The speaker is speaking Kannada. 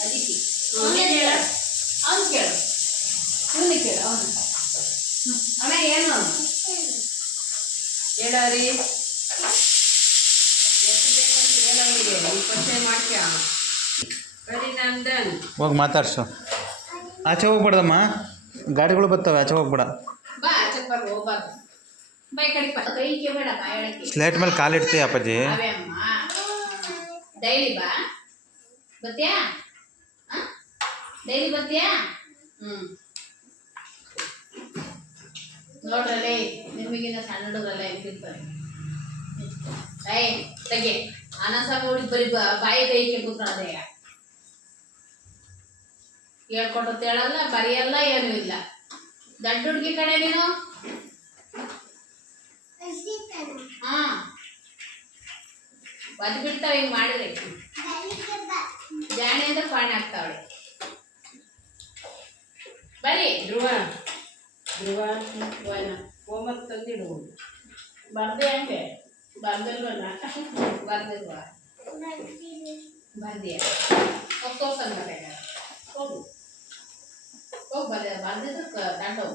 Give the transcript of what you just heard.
ಅದಕ್ಕೆ ಅವನು ಕೇಳು ಇವನು ಕೇಳು ಅವನು ಅಣ್ಣ ಏನು ಹೇಳರಿ ಎಷ್ಟು ಬೇಕಂತ ಹೇಳೋರಿಗೆ ಈ ಪರಿಚಯ ಮಾಡ್ತೀಯ ಹರಿನಂದನ್ ಹೋಗಿ ಮಾತಾಡ್ಸು. ಆಚೆ ಹೋಗ್ಬೇಡ್ದಮ್ಮ, ಗಾಡಿಗಳು ಬರ್ತವೆ, ಆಚೆ ಹೋಗ್ಬೇಡ. ಬಾ ಆಚೆ ಬರ್ ಹೋಗ್ಬಾರ್ದು. ಬೈ ಕಡೆ ಕೈಗೆ ಬೇಡ ಬಾಯೊಳಕ್ಕೆ ಸ್ಲೇಟ್ ಮೇಲೆ ಕಾಲಿಡ್ತೀಯ ಅಪ್ಪಾಜಿ. ಅವೇ ಅಮ್ಮ ಡೈಲಿ ಬಾ ಬರ್ತೀಯಾ ಡೈಲಿ ಬರ್ತೀಯಾ ನೋಡ್ರಲ್ಲೇ ನಿಮಗಿನ್ನ ಸಣ್ಣ ಹುಡುಗರಲ್ಲ ಹೆಂಗಿರ್ತಾರೆ ತೆಗೆ ಅನಸ ನೋಡಿ ಬರೀ ಬಾಯಿ ಕೈಗೆ ಕೂತ್ಕೊಳ್ಳೋದೇ ಹೇಳ್ಕೊಟ್ಟು ಹೇಳಲ್ಲ ಬರೆಯಲ್ಲ ಏನೂ ಇಲ್ಲ. ದೊಡ್ಡ ಹುಡುಗಿ ಕಡೆ ನೀನು ಬದ್ ಬಿಡ್ತಾವ ಹಿಂಗ್ ಮಾಡಿದ್ರೆ ಜಾಣೆ ಅಂದ್ರೆ ಪಾಣಿ ಆಗ್ತಾವಳೆ. ಬರೀ ಧ್ರುವ ಹೋಮಕ್ ತಂದಿಡು ಬರ್ದೆ ಹಂಗೆ ಬರ್ದಿಲ್ವಲ್ಲ ಬರ್ದಿಲ್ವಾ ಬರ್ದಿಯ ಹೋಗಿ ತೋರ್ಸಂಗ ಹೋಗು ಹೋಗಿ ಬರ್ದಿದ್ದಕ್ಕೆ ತಂಡವು